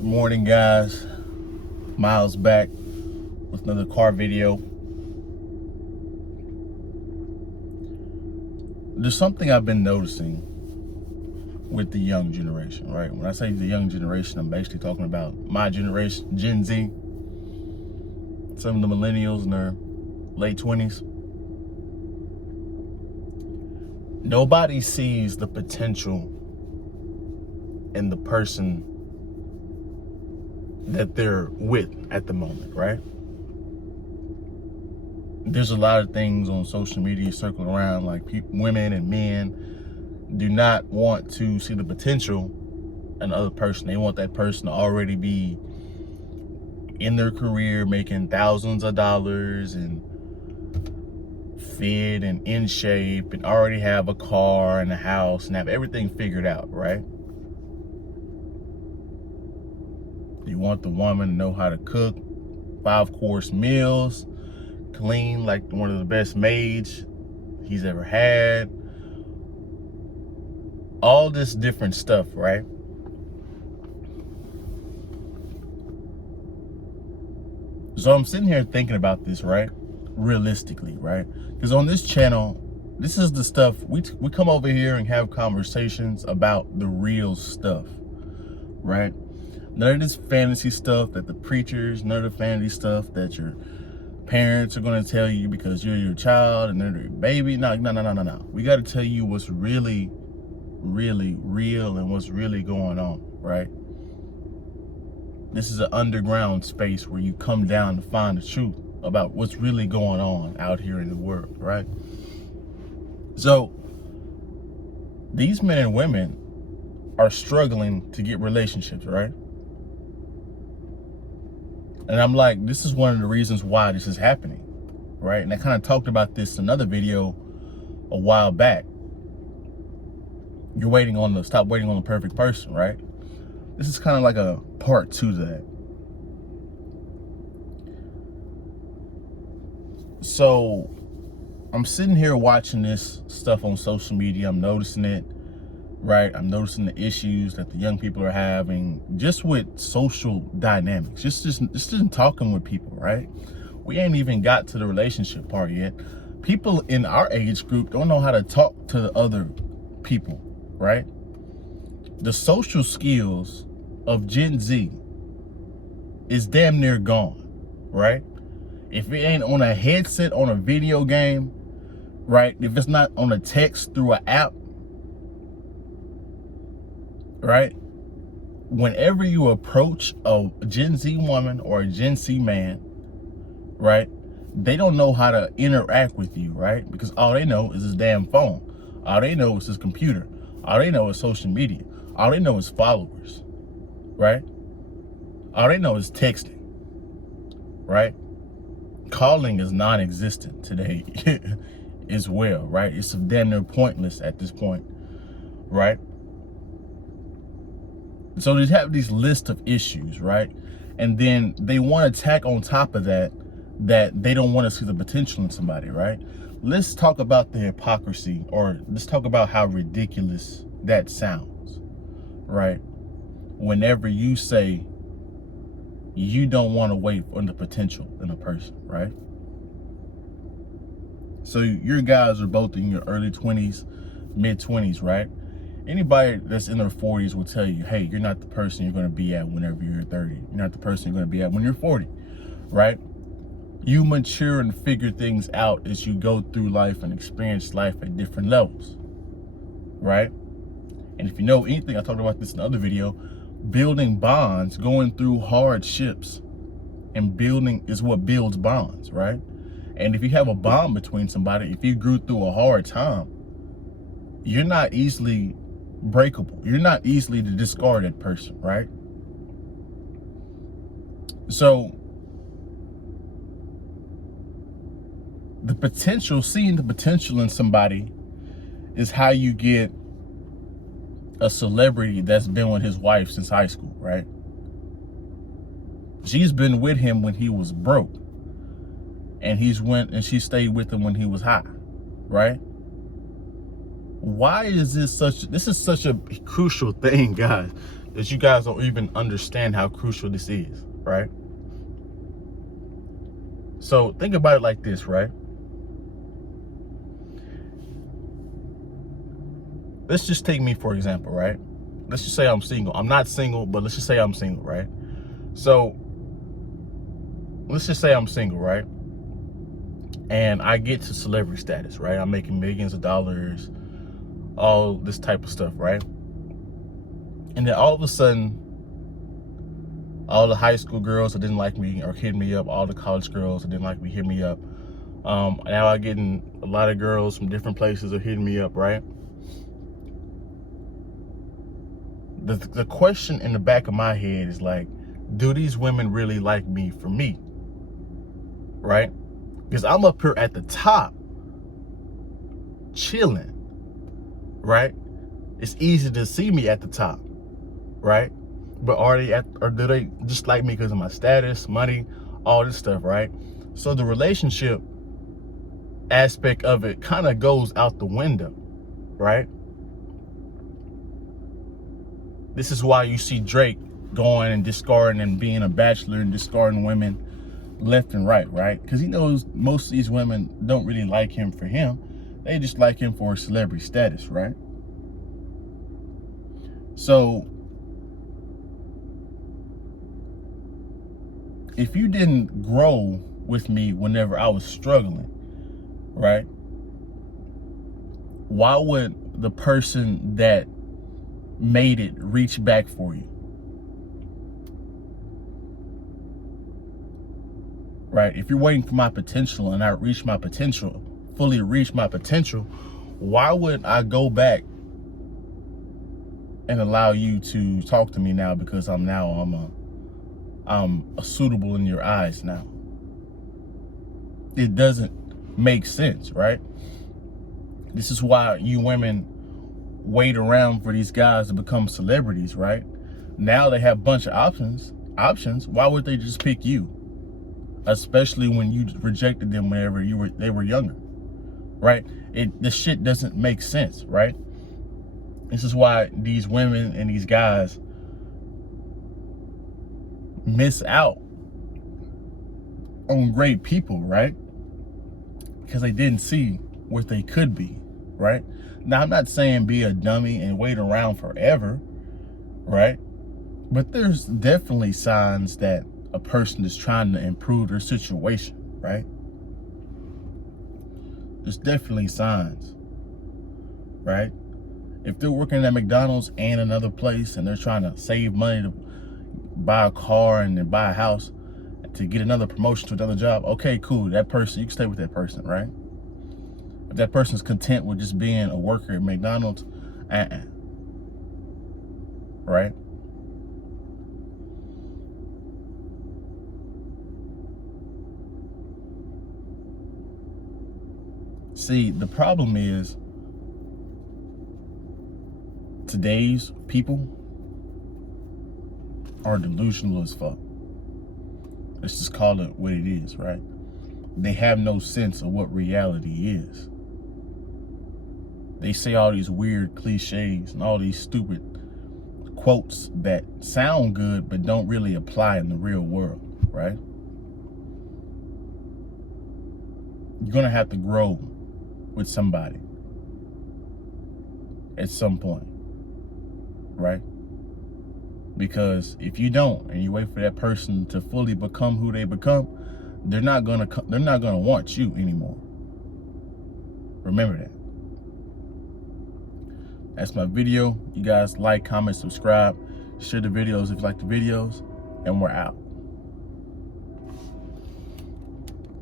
Good morning, guys. Miles back with another car video. There's something I've been noticing with the young generation, right? When I say the young generation, I'm basically talking about my generation, Gen Z, some of the millennials in their late 20s. Nobody sees the potential in the person that they're with at the moment, right? There's a lot of things on social media circling around, like women and men do not want to see the potential in another person. They want that person to already be in their career, making thousands of dollars and fit and in shape and already have a car and a house and have everything figured out, right? You want the woman to know how to cook 5-course meals, clean like one of the best maids he's ever had. All this different stuff, right? So I'm sitting here thinking about this, right? Realistically, right? Because on this channel, this is the stuff, we come over here and have conversations about the real stuff, right? None of this fantasy stuff that the preachers, none of the fantasy stuff that your parents are going to tell you because you're your child and they're your baby. No. We got to tell you what's really real and what's really going on, right? This is an underground space where you come down to find the truth about what's really going on out here in the world, right? So these men and women are struggling to get relationships, right? And I'm like, this is one of the reasons why this is happening, right? And I kind of talked about this in another video a while back. Stop waiting on the perfect person, right? This is kind of like a part 2 to that. So I'm sitting here watching this stuff on social media. I'm noticing it, right? I'm noticing the issues that the young people are having just with social dynamics, just in talking with people, right? We ain't even got to the relationship part yet. People in our age group don't know how to talk to the other people, right? The social skills of Gen Z is damn near gone, right? If it ain't on a headset, on a video game, right? If it's not on a text through an app, right? Whenever you approach a Gen Z woman or a Gen Z man, right? They don't know how to interact with you, right? Because all they know is his damn phone. All they know is his computer. All they know is social media. All they know is followers, right? All they know is texting, right? Calling is non-existent today as well, right? It's damn near pointless at this point, right? So they have these list of issues, right? And then they want to tack on top of that they don't want to see the potential in somebody, right? Let's talk about the hypocrisy, or let's talk about how ridiculous that sounds, right? Whenever you say you don't want to wait on the potential in a person, right? So your guys are both in your early 20s, mid 20s, right? Anybody that's in their 40s will tell you, hey, you're not the person you're going to be at whenever you're 30. You're not the person you're going to be at when you're 40, right? You mature and figure things out as you go through life and experience life at different levels, right? And if you know anything, I talked about this in another video, building bonds, going through hardships and building is what builds bonds, right? And if you have a bond between somebody, if you grew through a hard time, you're not easily breakable. You're not easily the discarded person, right? So seeing the potential in somebody is how you get a celebrity that's been with his wife since high school, right? She's been with him when he was broke, and she stayed with him when he was high, right? Why is this is such a crucial thing, guys? is you guys don't even understand how crucial this is, right? So think about it like this, right? Let's just take me for example, right? Let's just say I'm single. I'm not single, but let's just say I'm single, right? So let's just say I'm single, right? And I get to celebrity status, right? I'm making millions of dollars, all this type of stuff, right? And then all of a sudden, all the high school girls that didn't like me are hitting me up. All the college girls that didn't like me hit me up. Now I'm getting a lot of girls from different places are hitting me up, right? The question in the back of my head is like, do these women really like me for me? Right? Because I'm up here at the top, chilling, right? It's easy to see me at the top, right? But or do they just like me because of my status, money, all this stuff, right? So the relationship aspect of it kind of goes out the window, right? This is why you see Drake going and discarding and being a bachelor and discarding women left and right, right? Because he knows most of these women don't really like him for him. They just like him for celebrity status, right? So if you didn't grow with me whenever I was struggling, right? Why would the person that made it reach back for you? Right? If you're waiting for my potential and I reach my potential, fully reach my potential, why would I go back and allow you to talk to me now because I'm a suitable in your eyes now? It doesn't make sense, right? This is why you women wait around for these guys to become celebrities, right? Now they have a bunch of options. Why would they just pick you? Especially when you rejected them whenever they were younger, right? The shit doesn't make sense, right? This is why these women and these guys miss out on great people, right? Because they didn't see what they could be, right? Now, I'm not saying be a dummy and wait around forever, right? But there's definitely signs that a person is trying to improve their situation, right? There's definitely signs, right? If they're working at McDonald's and another place and they're trying to save money to buy a car and then buy a house to get another promotion to another job, okay, cool. That person, you can stay with that person, right? If that person's content with just being a worker at McDonald's, right? See, the problem is today's people are delusional as fuck. Let's just call it what it is, right? They have no sense of what reality is. They say all these weird cliches and all these stupid quotes that sound good but don't really apply in the real world, right? You're gonna have to grow with somebody at some point, right? Because if you don't and you wait for that person to fully become who they become, they're not gonna want you anymore. Remember that. That's my video. You guys like, comment, subscribe, share the videos if you like the videos, and we're out.